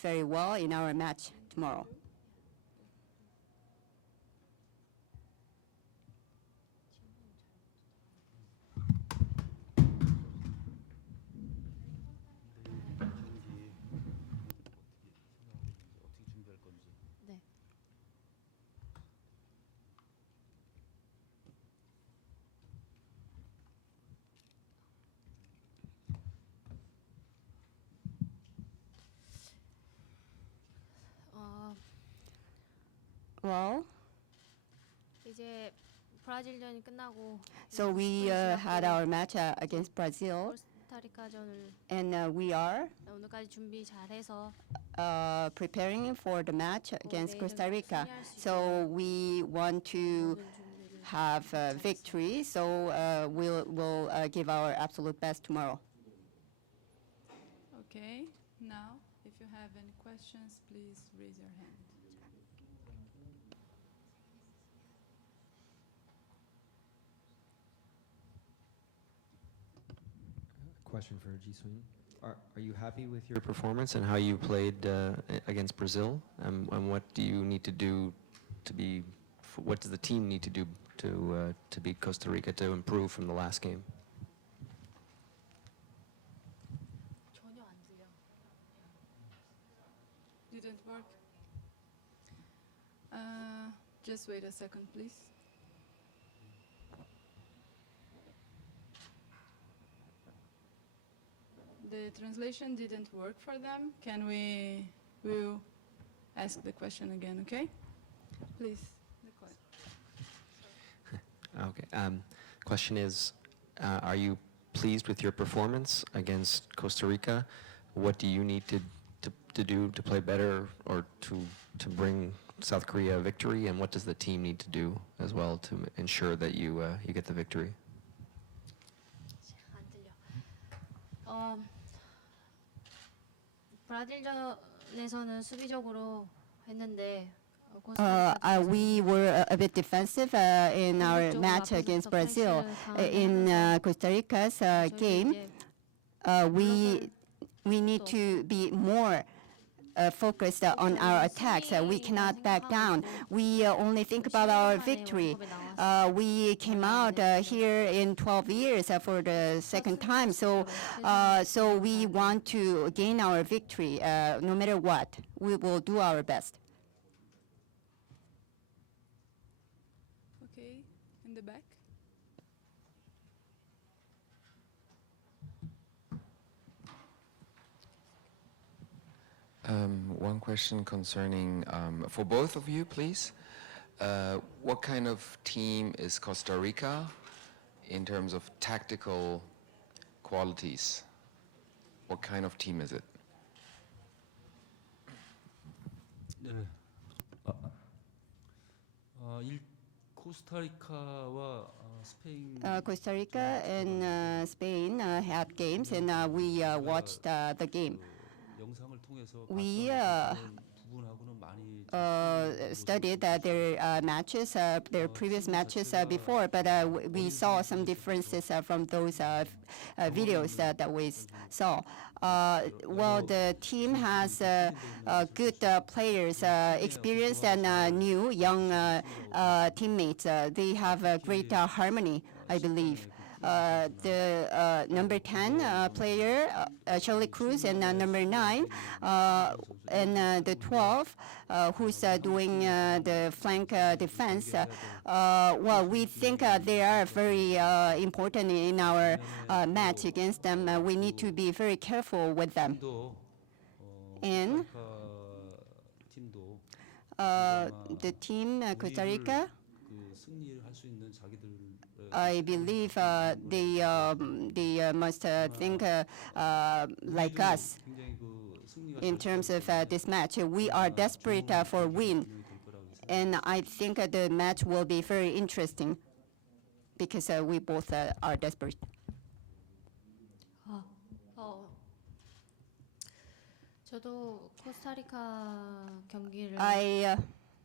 very well in our match tomorrow. 네. Well, 이제 브라질전이 끝나고 so we had our match against Brazil, 코스타리카전을 and we are 오늘까지 준비 잘해서 preparing for the match against Costa Rica. So we want to 모든 준비를 have victory. So we'll give our absolute best tomorrow. Okay, now if you have any questions, please raise your hand. Question for Ji-Swin. Are you happy with your performance and how you played against Brazil? And what do you need to do to be? What does the team need to do to beat Costa Rica to improve from the last game? 전혀 안 들려. Didn't work? Just wait a second, please. The translation didn't work for them. We'll ask the question again, okay? Please. Okay. Question is, are you pleased with your performance against Costa Rica? What do you need to do to play better or to bring South Korea a victory? And what does the team need to do as well to ensure that you get the victory? 안 들려. 브라질전에서는 수비적으로 했는데 We were a bit defensive in our match against Brazil. In Costa Rica's game, we need to be more focused on our attacks. We cannot back down. We only think about our victory. We came out here in 12 years for the second time, so we want to gain our victory no matter what. We will do our best. Okay, in the back. One question concerning, for both of you, please. What kind of team is Costa Rica in terms of tactical qualities? What kind of team is it? 네. 코스타리카와 스페인 Costa Rica and Spain had games, and we watched the game. 영상을 통해서 We 부분하고는 많이 studied their matches, their previous matches before, but we saw some differences from those videos that we saw. Well, the team has good players, experienced and new young teammates. They have a great harmony, I believe. The number 10 player, Shirley Cruz, and number 9, and the 12, who's doing the flank defense. Well, we think they are very important in our match against them. We need to be very careful with them. And 팀도 the team, Costa Rica, 그 승리를 할 수 있는 자기들 I believe they must think like us 굉장히 그 승리가 in terms of this match. We are desperate for win, and I think the match will be very interesting because we both are desperate. 저도 코스타리카 경기를 I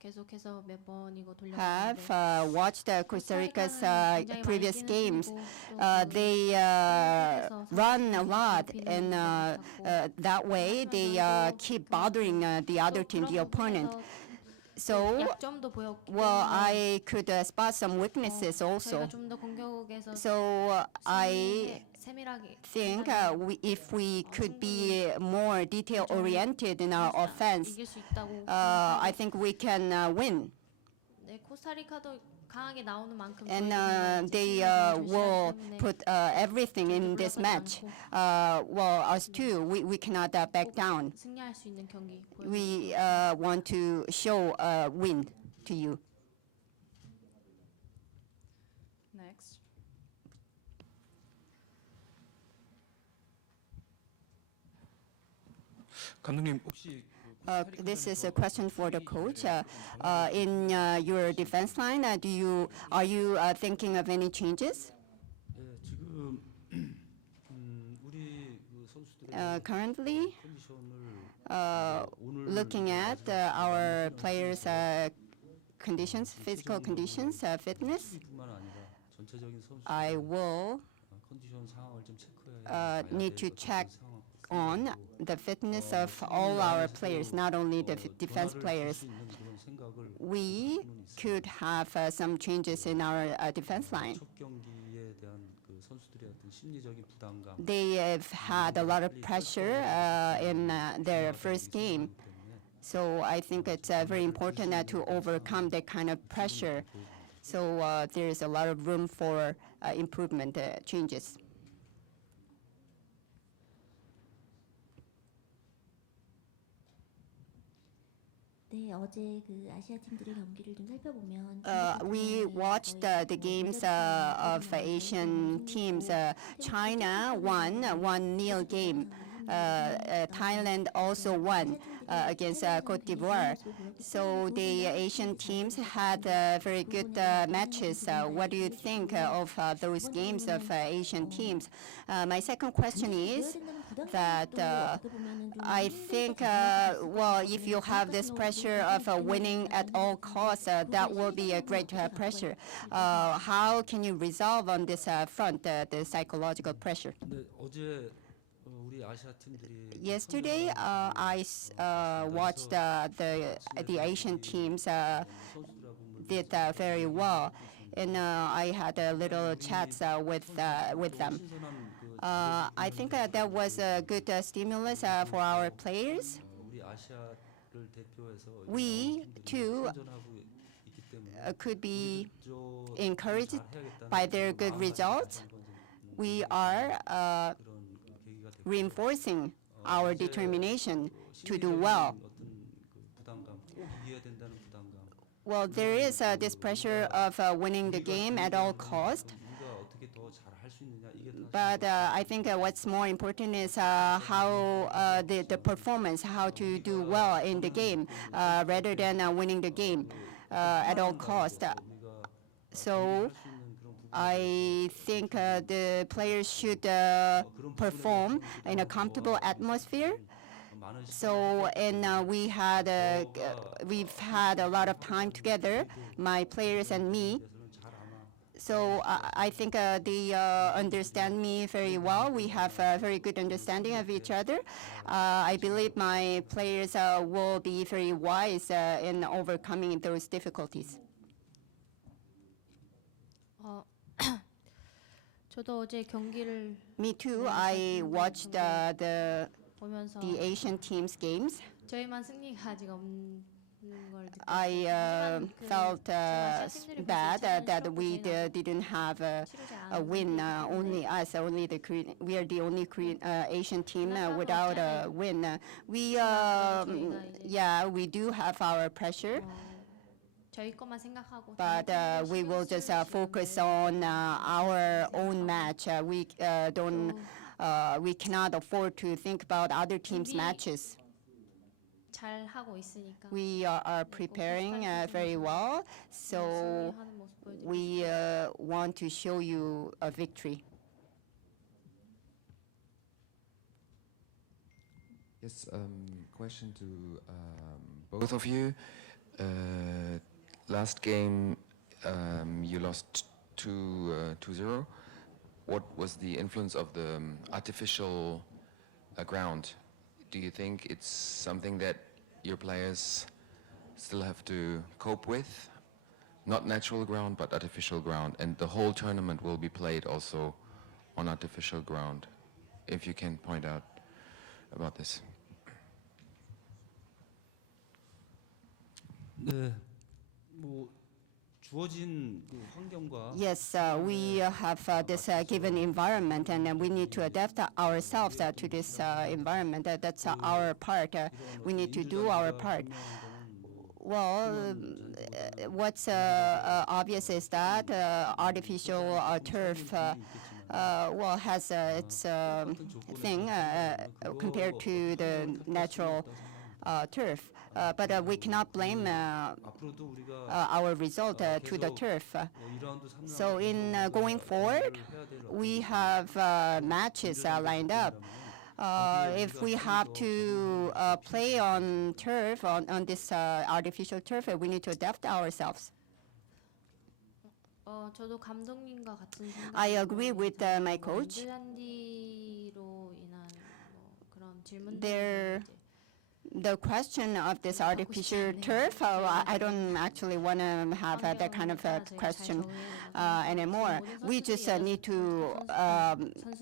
계속해서 몇 번이고 have 돌려봤는데 watched Costa Rica's 코스타리카는 굉장히 previous 많이 뛰는 games. 팀이고 또 They 속에서 run a 상대방을 lot, 괴롭히는 and 것 같고 that way they 저희도 keep bothering the other 또 team, 그런 the opponent. 부분에서 또 So, 약점도 보였기 well, 때문에 I could spot some weaknesses also. 저희가 좀 더 공격에서 So I 세밀하게 think 한다면 if we could be more detail oriented in our offense, 이길 수 있다고 I 생각하고 think we can win. 네, 코스타리카도 강하게 나오는 만큼 And 저희도 they will put everything in this match. Well, us too, we cannot back down. 승리할 수 있는 경기 보여주고 We want to show a win to you. Next. 감독님 혹시 This is a question for the coach. In your defense line, are you thinking of any changes? 예, 지금 우리 그 선수들의 Currently, 컨디션을 오늘 looking at our players' conditions, physical conditions, fitness, 뿐만 아니라 전체적인 선수 I will 컨디션 상황을 좀 체크해야 need to check on the fitness of all our players, not only the defense players. We could have some changes in our defense line. 첫 경기에 대한 그 선수들의 어떤 심리적인 부담감 They have had a lot of pressure in their first game. So I think it's very important to overcome that kind of pressure. So there is a lot of room for improvement changes. 네, 어제 그 아시아 팀들의 경기를 좀 살펴보면 We watched the games of Asian teams. China won a 1-0 game. Thailand also won against Cote d'Ivoire. So the Asian teams had very good matches. What do you think of those games of Asian teams? My second question is that I think, well, if you have this pressure of winning at all costs, that will be a great pressure. How can you resolve on this front, the psychological pressure? 근데 어제 우리 아시아 팀들이 Yesterday, I watched the Asian teams 선수들하고 did very well, and I had a little chats with them. 신선한 그 I think that was a good stimulus for our players. 우리 아시아를 대표해서 We too 선전하고 있기 때문에 could be 저 encouraged 잘해야겠다는 by their good 마음가짐을 results. 가지고 이제 We are 그런 그 계기가 됐고 reinforcing our 어제 determination to do 심리적인 well. 어떤 그 부담감, 꼭 이겨야 된다는 부담감. Well, there is this pressure of winning the game at all cost. 우리가 어떻게 더 잘 할 수 있느냐 이게 다 But I think what's more important is how the performance, how to do well in the game, rather than winning the game at all cost. 우리가 So 할 수 있는 그런 부분 I think the players should perform in a comfortable atmosphere. 많은 So, and we've had a lot of time together, my players and me. 시간에서는 잘 아마 So I think they understand me very well. We have a very good understanding of each other. I believe my players will be very wise in overcoming those difficulties. 저도 어제 경기를 Me too. I watched the 보면서 Asian teams games. 저희만 승리가 아직 없는 걸 I 느꼈어요. felt bad that we didn't have a win. Only us, only the Korean. We are the only Korean Asian team without a win. Yeah, we do have our pressure, 저희 것만 생각하고 but we will just focus on our own match. We cannot afford to think about other teams' matches. 잘 하고 있으니까 We are preparing very well, so 승리하는 모습 보여드리고 we want to show you a victory. Yes, question to both of you. Last game, you lost 2-0. What was the influence of the artificial ground? Do you think it's something that your players still have to cope with? Not natural ground, but artificial ground. And the whole tournament will be played also on artificial ground. If you can point out about this. 네, 뭐 주어진 그 환경과 Yes, we have this given environment, and we need to adapt ourselves to this environment. That's our part. We need to do our part. Well, what's obvious is that artificial turf well has its thing compared to the natural turf. But we cannot blame 앞으로도 우리가 our result to the turf. 2라운드, 3라운드 So in going forward, we have matches lined up. If we have to play on turf, on this artificial turf, we need to adapt ourselves. 저도 감독님과 같은 생각. I agree with my coach. 뉴질랜드로 인한 뭐 그런 질문들. The question of this artificial turf, I don't actually want to have that kind of question anymore. We just need to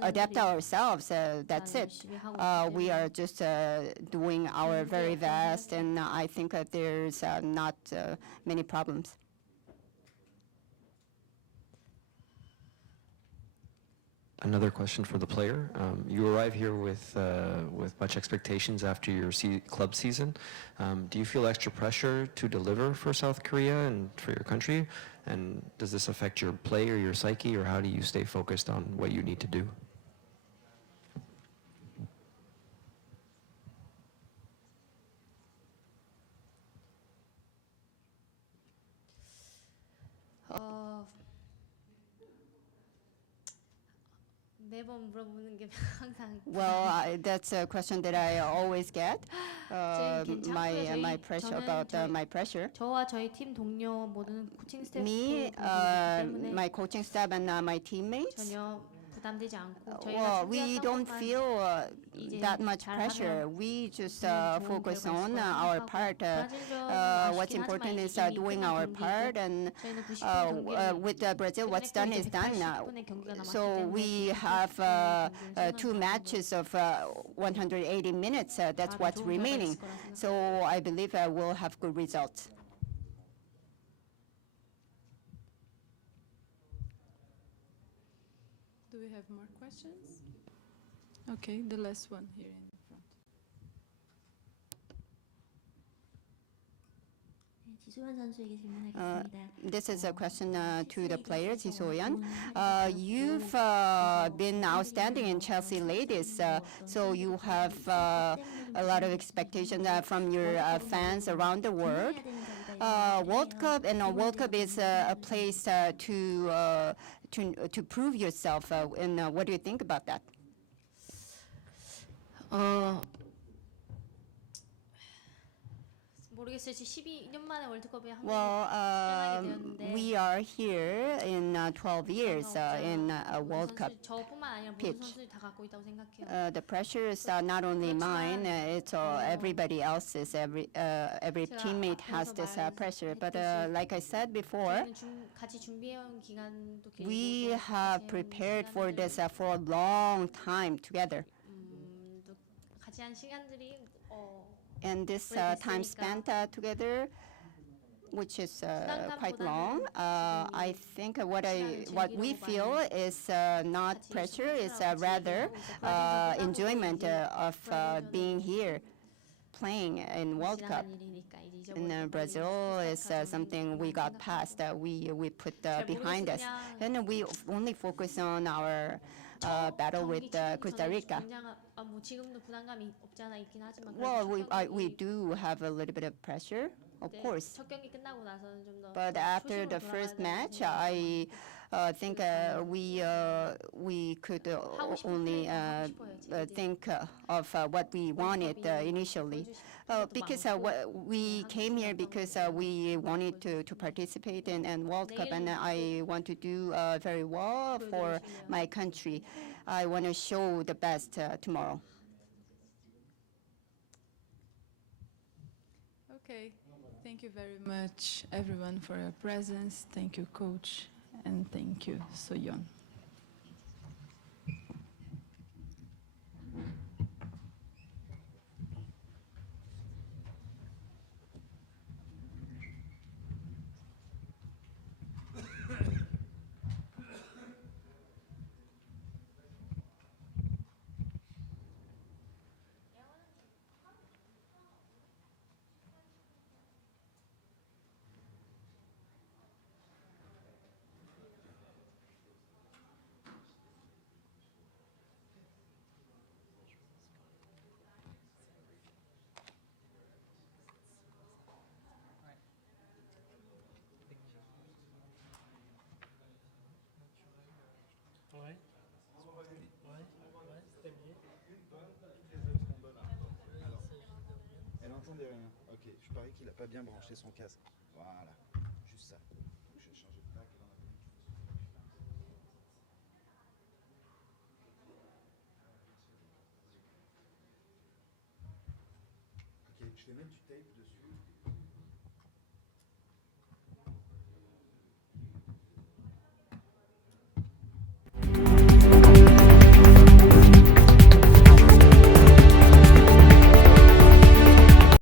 adapt ourselves. That's it. We are just doing our very best, and I think that there's not many problems. Another question for the player. You arrive here with much expectations after your club season. Do you feel extra pressure to deliver for South Korea and for your country? And does this affect your play or your psyche, or how do you stay focused on what you need to do? 매번 물어보는 게 항상. Well, that's a question that I always get. My pressure about my pressure. 저와 저희 팀 동료 모든 코칭 스태프 Me, 때문에 my coaching staff, and my teammates. 전혀 부담되지 않고 Well, we don't feel 이제 that much 잘하면 pressure. We just 좋은 focus 결과 on 있을 거라 our 생각하고 part. 브라질전은 What's 아쉽긴 important 하지만 is 이미 doing 끝난 our 경기고 part, and 저희는 90분 경기를 with Brazil, what's done is done. 180분의 경기가 남았기 So 때문에 we 그 have 90분 two 경기는 matches of 180 minutes. That's 다른 what's 좋은 결과 remaining. 있을 거라 So I believe we'll have good results. Do we have more questions? Okay, the last one here in front. 네, 지소연 선수에게 질문하겠습니다. This is a question to the players, Ji-soyeon. You've been outstanding in Chelsea ladies, so you have a lot of expectations from your fans around the world. World Cup is a place to prove yourself. And what do you think about that? 모르겠어요. 12년 만에 월드컵에 한국 Well, 출전하게 되었는데 we are here in 12 years in a World Cup. 저뿐만 아니라 모든 pitch. 선수들이 다 갖고 있다고 생각해요. The pressure is not only mine, it's everybody else's. Every teammate has this pressure. But like I said before, 저희는 같이 준비해온 기간도 길고 we 또 have 같이 prepared 해온 for 시간들, this for a long time together. 또 같이 한 시간들이 And this time spent together, which is quite long, I think what we feel is not pressure, is rather enjoyment of being here, playing in World Cup. 지나간 일이니까 이제 In 잊어버리고 Brazil is 시작하자는 something we got past, we put behind us. 모르겠으냐. And we only focus on our battle with Costa Rica. 뭐 지금도 부담감이 없지 않아 있긴 하지만 Well, 그래도 we do have a little bit of pressure, of course. 첫 경기 끝나고 나서는 좀 더 But after the first match, I think we could only think of what we wanted initially. Because we came here because we wanted to participate in World Cup, and I want to do very well for my country. I want to show the best tomorrow. Okay. Thank you very much, everyone, for your presence. Thank you, Coach, and thank you, Soyeon. Elle entendait rien. Ok, je parie qu'il a pas bien branché son casque. Voilà, juste ça. Je vais changer de plaque et on a plus. Ok, je vais mettre du tape dessus.